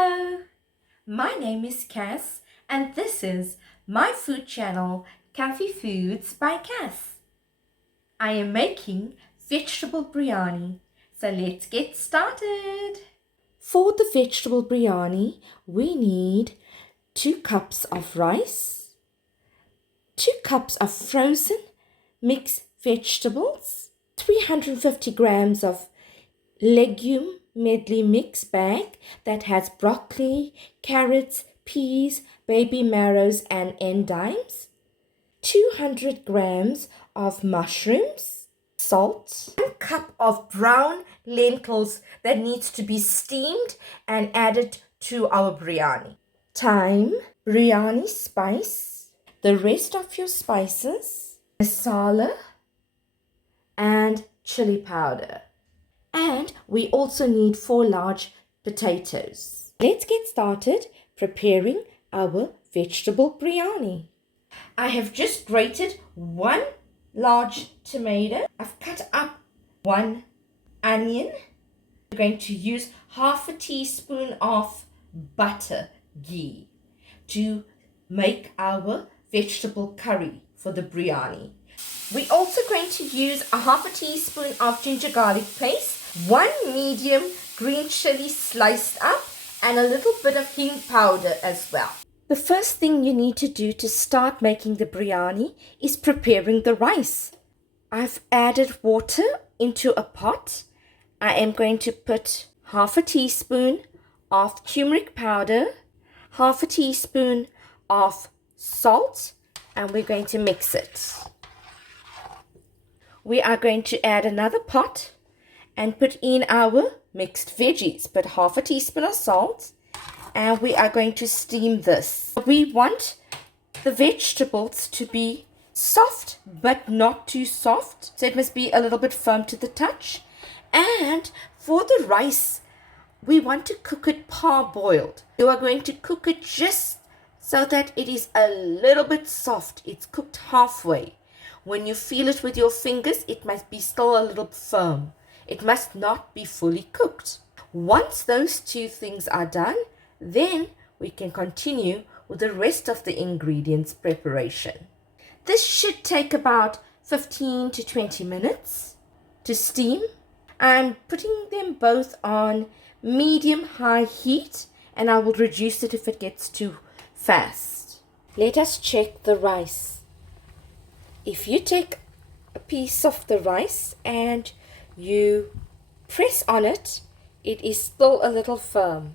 Hello, my name is Cass and this is my food channel, Comfy Foods by Cass. I am making vegetable biryani, so let's get started. For the vegetable biryani, we need 2 cups of rice, 2 cups of frozen mixed vegetables, 350 grams of legume medley mix bag that has broccoli, carrots, peas, baby marrows and endimes, 200 grams of mushrooms, salt, 1 cup of brown lentils that needs to be steamed and added to our biryani, thyme, biryani spice, the rest of your spices, masala and chili powder. And we also need 4 large potatoes. Let's get started preparing our vegetable biryani. I have just grated 1 large tomato. I've cut up 1 onion. We're going to use half a teaspoon of butter, ghee, to make our vegetable curry for the biryani. We're also going to use a half a teaspoon of ginger garlic paste, 1 medium green chili sliced up, and a little bit of hing powder as well. The first thing you need to do to start making the biryani is preparing the rice. I've added water into a pot. I am going to put half a teaspoon of turmeric powder, half a teaspoon of salt, and we're going to mix it. We are going to add another pot and put in our mixed veggies. Put half a teaspoon of salt and we are going to steam this. We want the vegetables to be soft but not too soft. So it must be a little bit firm to the touch. And for the rice, we want to cook it parboiled. You are going to cook it just so that it is a little bit soft. It's cooked halfway. When you feel it with your fingers, it must be still a little firm. It must not be fully cooked. Once those 2 things are done, then we can continue with the rest of the ingredients preparation. This should take about 15 to 20 minutes to steam. I'm putting them both on medium-high heat and I will reduce it if it gets too fast. Let us check the rice. If you take a piece of the rice and you press on it, it is still a little firm.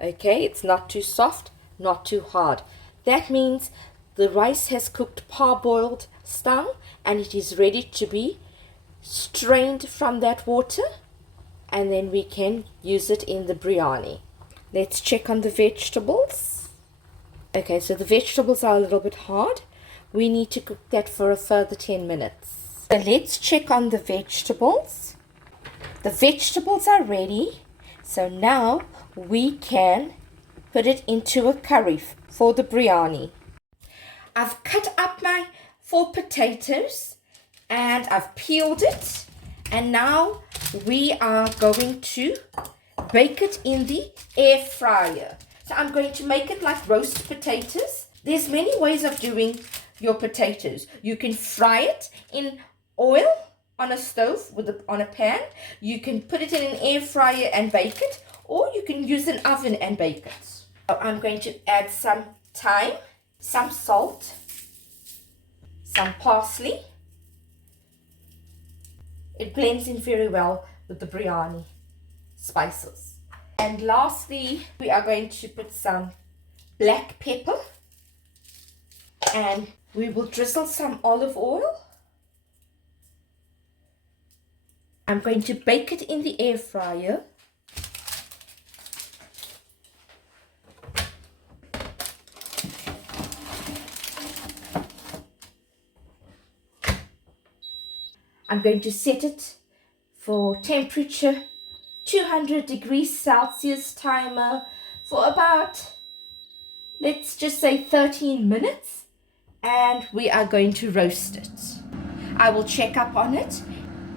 Okay, it's not too soft, not too hard. That means the rice has cooked parboiled style and it is ready to be strained from that water, and then we can use it in the biryani. Let's check on the vegetables. Okay, so the vegetables are a little bit hard. We need to cook that for a further 10 minutes. So let's check on the vegetables. The vegetables are ready. So now we can put it into a curry for the biryani. I've cut up my 4 potatoes and I've peeled it. And now we are going to bake it in the air fryer. So I'm going to make it like roast potatoes. There's many ways of doing your potatoes. You can fry it in oil on a stove on a pan. You can put it in an air fryer and bake it, or you can use an oven and bake it. So I'm going to add some thyme, some salt, some parsley. It blends in very well with the biryani spices. And lastly, we are going to put some black pepper and we will drizzle some olive oil. I'm going to bake it in the air fryer. I'm going to set it for temperature 200 degrees Celsius timer for about, let's just say 13 minutes, and we are going to roast it. I will check up on it,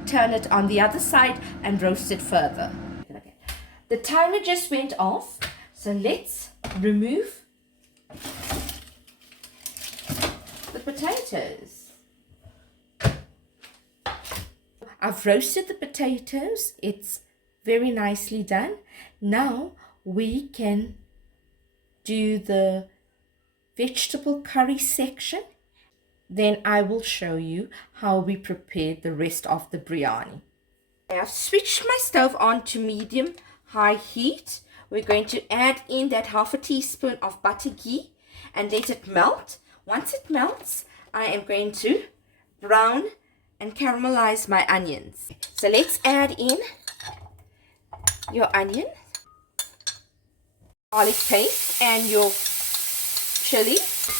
turn it on the other side and roast it further. The timer just went off, So let's remove the potatoes. I've roasted the potatoes. It's very nicely done. Now we can do the vegetable curry section. Then I will show you how we prepare the rest of the biryani. I have switched my stove on to medium high heat. We're going to add in that half a teaspoon of butter ghee and let it melt. Once it melts, I am going to brown and caramelize my onions. So let's add in your onion, garlic paste, and your chili.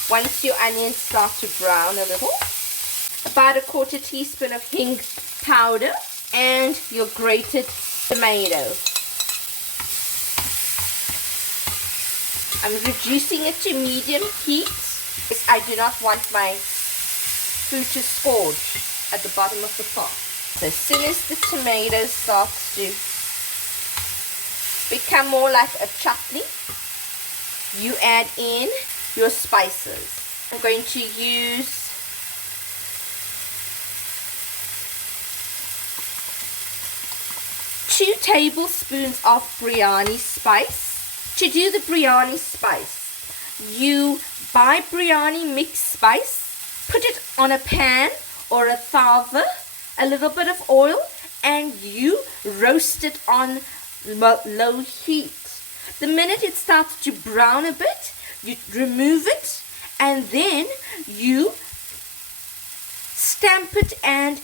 Once your onions start to brown a little, about a quarter teaspoon of hing powder and your grated tomato. I'm reducing it to medium heat because I do not want my food to scorch at the bottom of the pot. So as soon as the tomato starts to become more like a chutney, you add in your spices. I'm going to use two tablespoons of biryani spice. To do the biryani spice, you buy biryani mix spice, put it on a pan or a tawa, a little bit of oil, and you roast it on low heat. The minute it starts to brown a bit, you remove it and then you stamp it and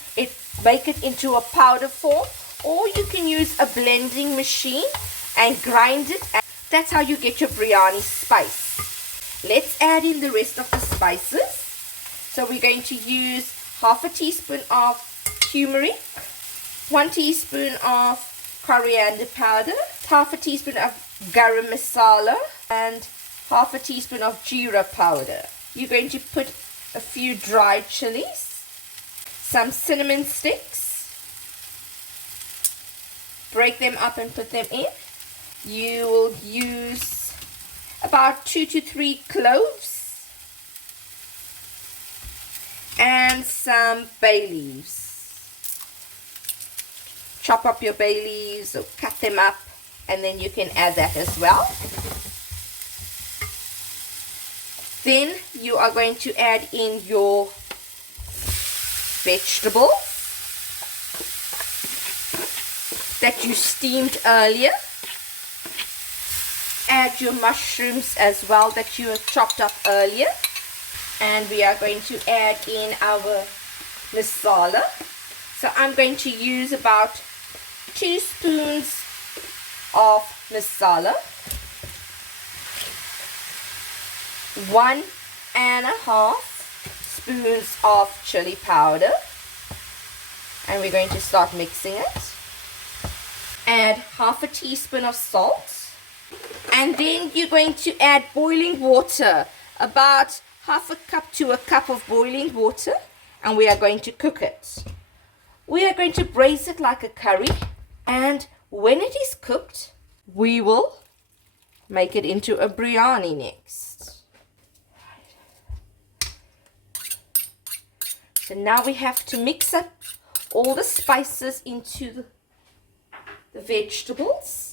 make it into a powder form, or you can use a blending machine and grind it. That's how you get your biryani spice. Let's add in the rest of the spices. So we're going to use half a teaspoon of turmeric, 1 teaspoon of coriander powder, half a teaspoon of garam masala, and half a teaspoon of jeera powder. You're going to put a few dried chilies, some cinnamon sticks, break them up and put them in. You will use about 2 to 3 cloves and some bay leaves. Chop up your bay leaves or cut them up, and then you can add that as well. Then you are going to add in your vegetables that you steamed earlier. Add your mushrooms as well that you have chopped up earlier. And we are going to add in our masala. So I'm going to use about 2 spoons of masala, 1.5 spoons of chili powder, and we're going to start mixing it. Add half a teaspoon of salt, and then you're going to add boiling water, about half a cup to a cup of boiling water, and we are going to cook it. We are going to braise it like a curry, and when it is cooked, we will make it into a biryani next. So now we have to mix up all the spices into the vegetables.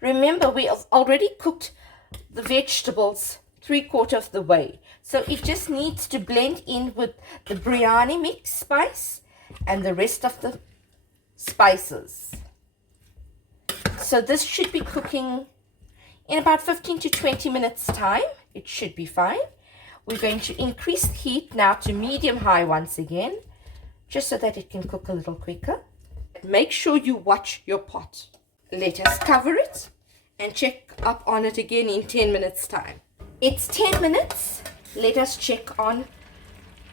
Remember, we have already cooked the vegetables 3/4 of the way. So it just needs to blend in with the biryani mix spice and the rest of the spices. So this should be cooking in about 15 to 20 minutes time. It should be fine. We're going to increase the heat now to medium high once again, just so that it can cook a little quicker. Make sure you watch your pot. Let us cover it and check up on it again in 10 minutes time. It's 10 minutes. Let us check on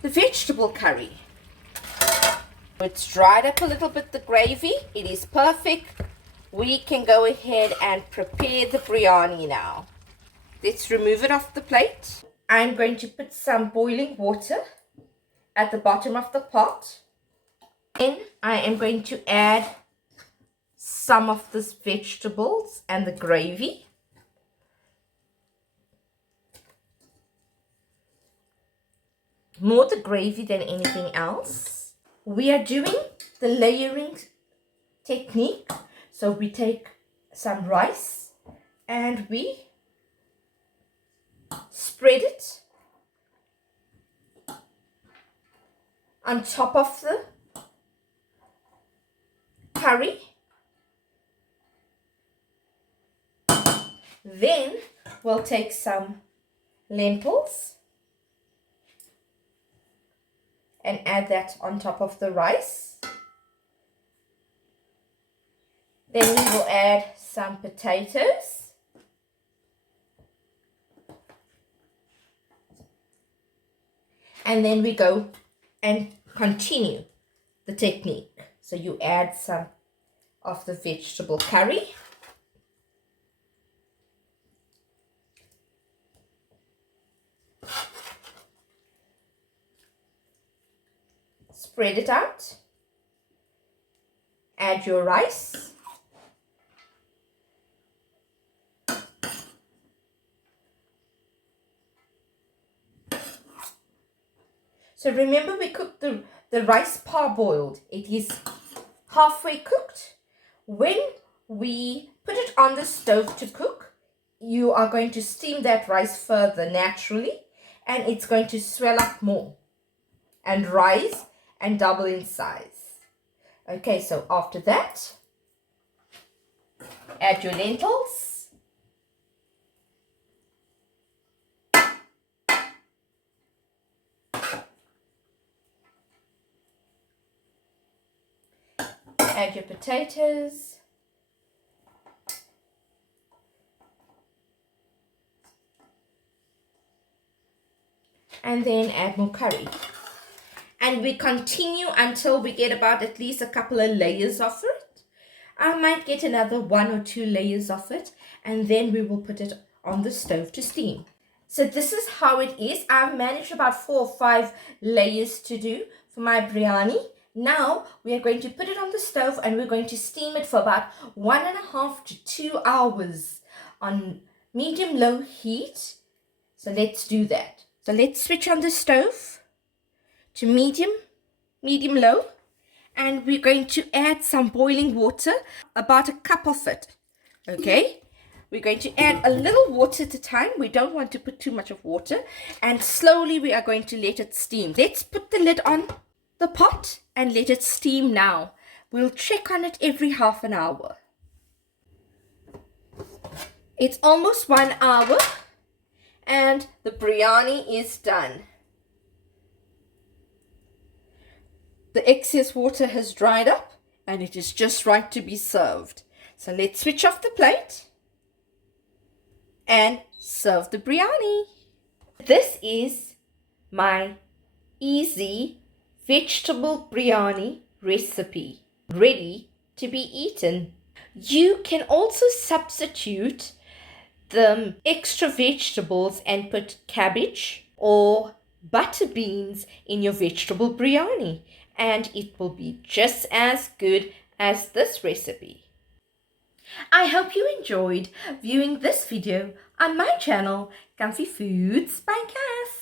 the vegetable curry. It's dried up a little bit, the gravy. It is perfect. We can go ahead and prepare the biryani now. Let's remove it off the plate. I'm going to put some boiling water at the bottom of the pot. Then I am going to add some of this vegetables and the gravy. More the gravy than anything else. We are doing the layering technique. So we take some rice and we spread it on top of the curry. Then we'll take some lentils and add that on top of the rice. Then we will add some potatoes. And then we go and continue the technique. So you add some of the vegetable curry. Spread it out. Add your rice. So remember, we cooked the rice parboiled. It is halfway cooked. When we put it on the stove to cook, you are going to steam that rice further naturally, and it's going to swell up more and rise and double in size. Okay, so after that, add your lentils. Add your potatoes. And then add more curry. And we continue until we get about at least a couple of layers of it. I might get another 1 or 2 layers of it, and then we will put it on the stove to steam. So this is how it is. I've managed about 4 or 5 layers to do for my biryani. Now we are going to put it on the stove and we're going to steam it for about 1.5 to 2 hours on medium-low heat. So let's do that. So let's switch on the stove to medium-low, and we're going to add some boiling water, about a cup of it. Okay, we're going to add a little water at a time. We don't want to put too much of water, and slowly we are going to let it steam. Let's put the lid on the pot and let it steam now. We'll check on it every half an hour. It's almost 1 hour and the biryani is done. The excess water has dried up and it is just right to be served. So let's switch off the plate and serve the biryani. This is my easy vegetable biryani recipe, ready to be eaten. You can also substitute the extra vegetables and put cabbage or butter beans in your vegetable biryani, and it will be just as good as this recipe. I hope you enjoyed viewing this video on my channel, Comfy Foods by Cass.